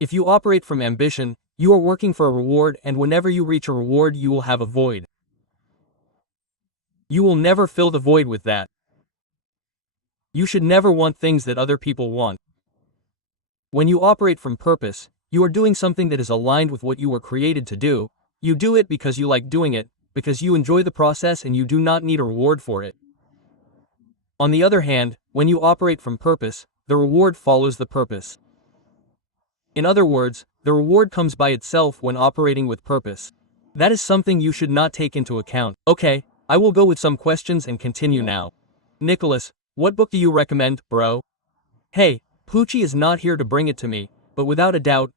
If you operate from ambition, you are working for a reward, and whenever you reach a reward you will have a void. You will never fill the void with that. You should never want things that other people want. When you operate from purpose, you are doing something that is aligned with what you were created to do. You do it because you like doing it, because you enjoy the process and you do not need a reward for it. On the other hand, when you operate from purpose, the reward follows the purpose. In other words, the reward comes by itself when operating with purpose. That is something you should not take into account. Okay, I will go with some questions and continue now. Nicholas, what book do you recommend, bro? Hey, Poochie is not here to bring it to me, but without a doubt.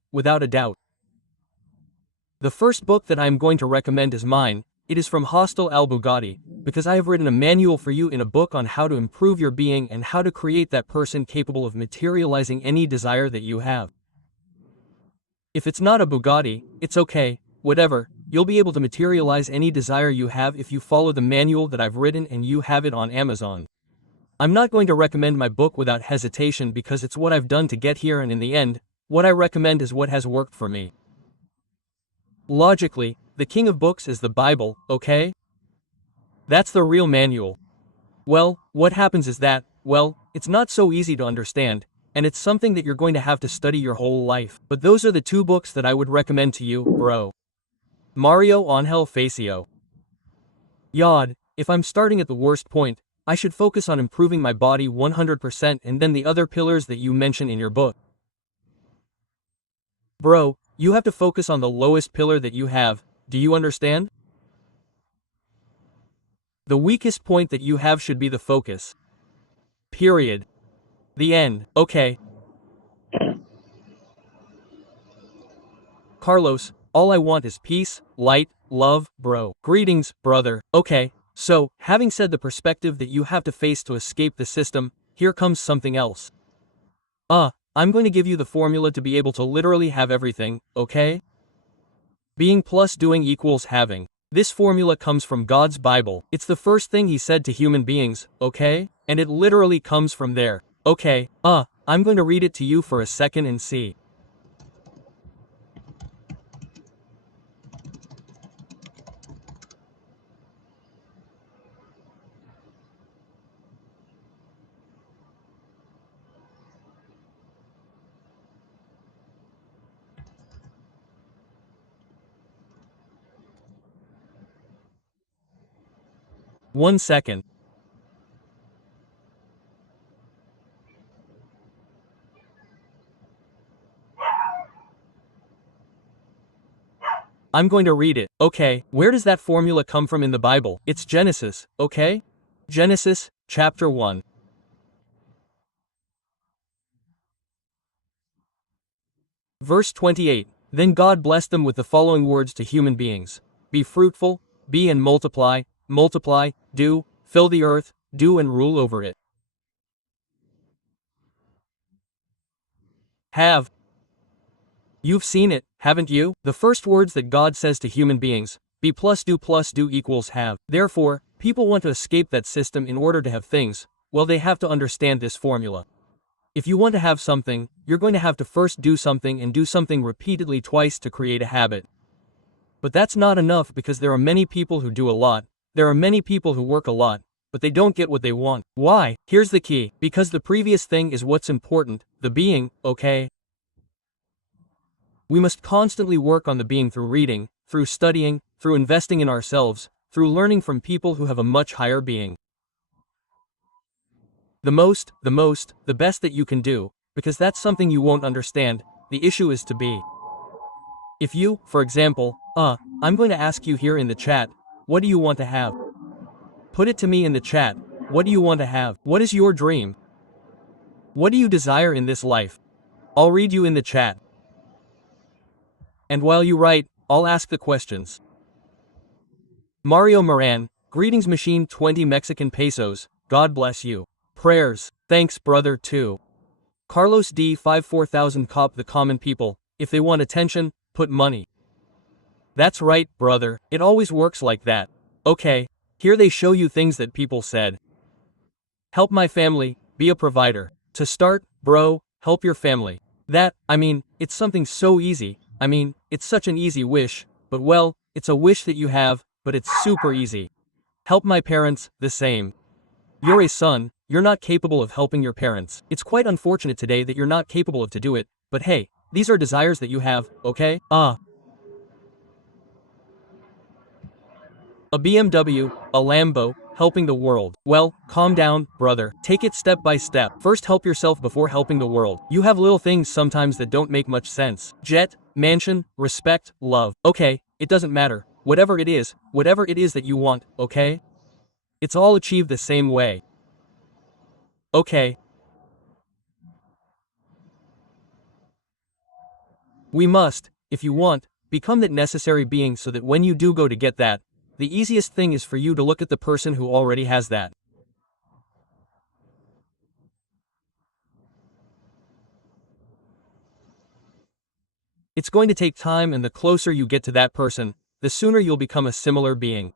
The first book that I am going to recommend is mine. It is from Hostel Al Bugatti, because I have written a manual for you in a book on how to improve your being and how to create that person capable of materializing any desire that you have. If it's not a Bugatti, it's okay, whatever, you'll be able to materialize any desire you have if you follow the manual that I've written and you have it on Amazon. I'm not going to recommend my book without hesitation because it's what I've done to get here, and in the end, what I recommend is what has worked for me. Logically, the king of books is the Bible, okay? That's the real manual. Well, what happens is that, it's not so easy to understand, and it's something that you're going to have to study your whole life. But those are the two books that I would recommend to you, bro. Mario Angel Facio. Yod, if I'm starting at the worst point, I should focus on improving my body 100% and then the other pillars that you mention in your book. Bro, you have to focus on the lowest pillar that you have, do you understand? The weakest point that you have should be the focus. Period. The end. Okay. Carlos, all I want is peace, light, love, bro. Greetings, brother. Okay, so, having said the perspective that you have to face to escape the system, here comes something else. I'm going to give you the formula to be able to literally have everything, okay? Being plus doing equals having. This formula comes from God's Bible. It's the first thing he said to human beings, okay? And it literally comes from there. Okay, I'm going to read it to you for a second and see. One second. I'm going to read it. Okay, where does that formula come from in the Bible? It's Genesis, okay? Genesis, chapter 1. Verse 28. Then God blessed them with the following words to human beings. Be fruitful, be and multiply, do, fill the earth, do and rule over it. Have. You've seen it, haven't you? The first words that God says to human beings, be plus do equals have. Therefore, people want to escape that system in order to have things. Well, they have to understand this formula. If you want to have something, you're going to have to first do something and do something repeatedly twice to create a habit. But that's not enough because there are many people who do a lot. There are many people who work a lot, but they don't get what they want. Why? Here's the key. Because the previous thing is what's important, the being, okay? We must constantly work on the being through reading, through studying, through investing in ourselves, through learning from people who have a much higher being. The best that you can do, because that's something you won't understand, the issue is to be. If you, for example, I'm going to ask you here in the chat, what do you want to have? Put it to me in the chat, what do you want to have? What is your dream? What do you desire in this life? I'll read you in the chat. And while you write, I'll ask the questions. Mario Moran, greetings machine 20 Mexican pesos, God bless you. Prayers, thanks brother too. Carlos D 4000 cop the common people, if they want attention, put money. That's right, brother, it always works like that. Okay, here they show you things that people said. Help my family, be a provider. To start, bro, help your family. It's something so easy. It's such an easy wish, but well, it's a wish that you have, but it's super easy. Help my parents, the same. You're a son, you're not capable of helping your parents. It's quite unfortunate today that you're not capable of to do it, but hey, these are desires that you have, okay? A BMW, a Lambo, helping the world. Well, calm down, brother. Take it step by step. First help yourself before helping the world. You have little things sometimes that don't make much sense. Jet, mansion, respect, love. Okay, it doesn't matter. Whatever it is that you want, okay? It's all achieved the same way. Okay. We must, if you want, become that necessary being so that when you do go to get that, the easiest thing is for you to look at the person who already has that. It's going to take time, and the closer you get to that person, the sooner you'll become a similar being.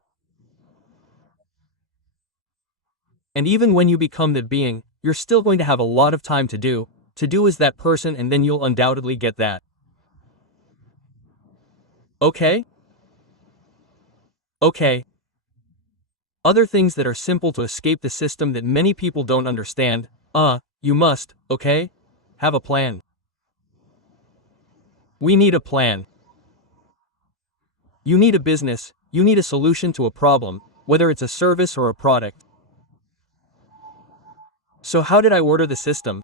And even when you become that being, you're still going to have a lot of time to do as that person, and then you'll undoubtedly get that. Okay? Okay. Other things that are simple to escape the system that many people don't understand. You must, okay? Have a plan. We need a plan. You need a business, you need a solution to a problem, whether it's a service or a product. So how did I order the system?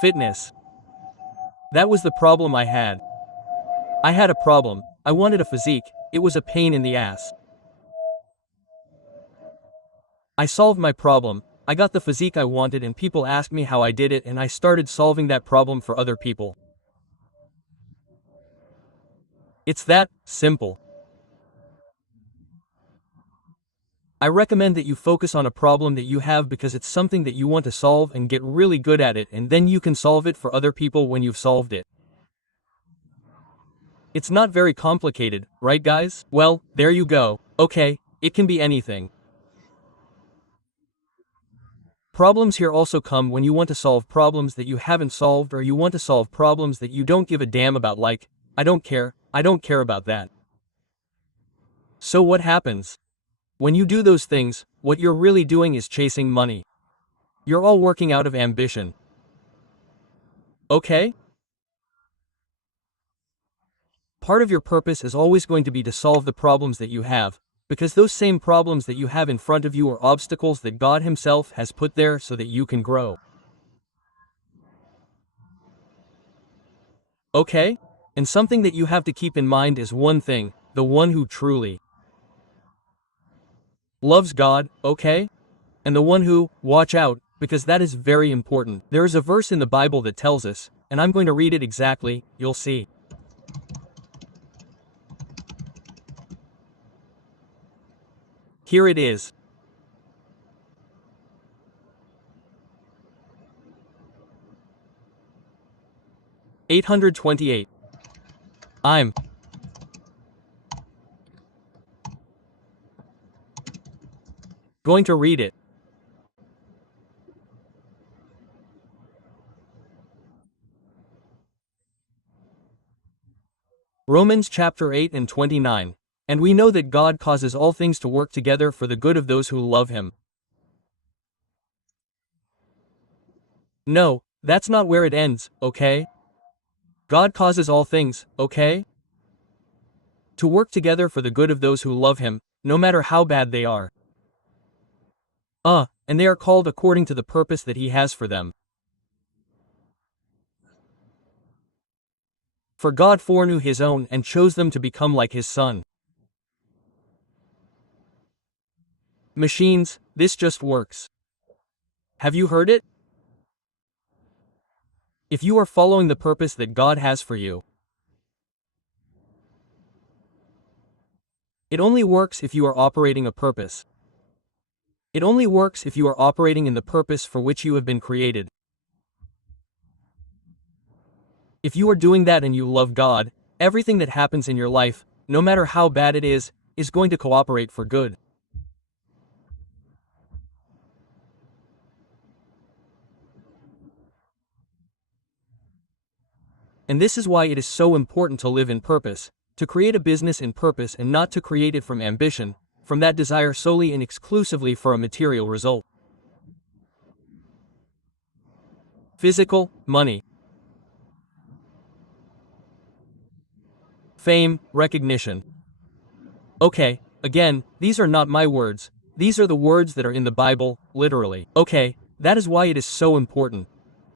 Fitness. That was the problem I had. I had a problem. I wanted a physique. It was a pain in the ass. I solved my problem. I got the physique I wanted, and people asked me how I did it, and I started solving that problem for other people. It's that simple. I recommend that you focus on a problem that you have because it's something that you want to solve and get really good at it, and then you can solve it for other people when you've solved it. It's not very complicated, right guys? Well, there you go. Okay, it can be anything. Problems here also come when you want to solve problems that you haven't solved, or you want to solve problems that you don't give a damn about, like, I don't care about that. So what happens? When you do those things, what you're really doing is chasing money. You're all working out of ambition. Okay? Part of your purpose is always going to be to solve the problems that you have, because those same problems that you have in front of you are obstacles that God Himself has put there so that you can grow. Okay? And something that you have to keep in mind is one thing: the one who truly loves God, okay? And the one who, watch out, because that is very important. There is a verse in the Bible that tells us, and I'm going to read it exactly, you'll see. Here it is. 828. I'm going to read it. Romans chapter 8 and 29. And we know that God causes all things to work together for the good of those who love Him. No, that's not where it ends, okay? God causes all things, okay? To work together for the good of those who love Him, no matter how bad they are. And they are called according to the purpose that He has for them. For God foreknew His own and chose them to become like His Son. Machines, this just works. Have you heard it? If you are following the purpose that God has for you, it only works if you are operating a purpose. It only works if you are operating in the purpose for which you have been created. If you are doing that and you love God, everything that happens in your life, no matter how bad it is going to cooperate for good. And this is why it is so important to live in purpose, to create a business in purpose and not to create it from ambition, from that desire solely and exclusively for a material result. Physical, money. Fame, recognition. Okay, again, these are not my words. These are the words that are in the Bible, literally. Okay, that is why it is so important.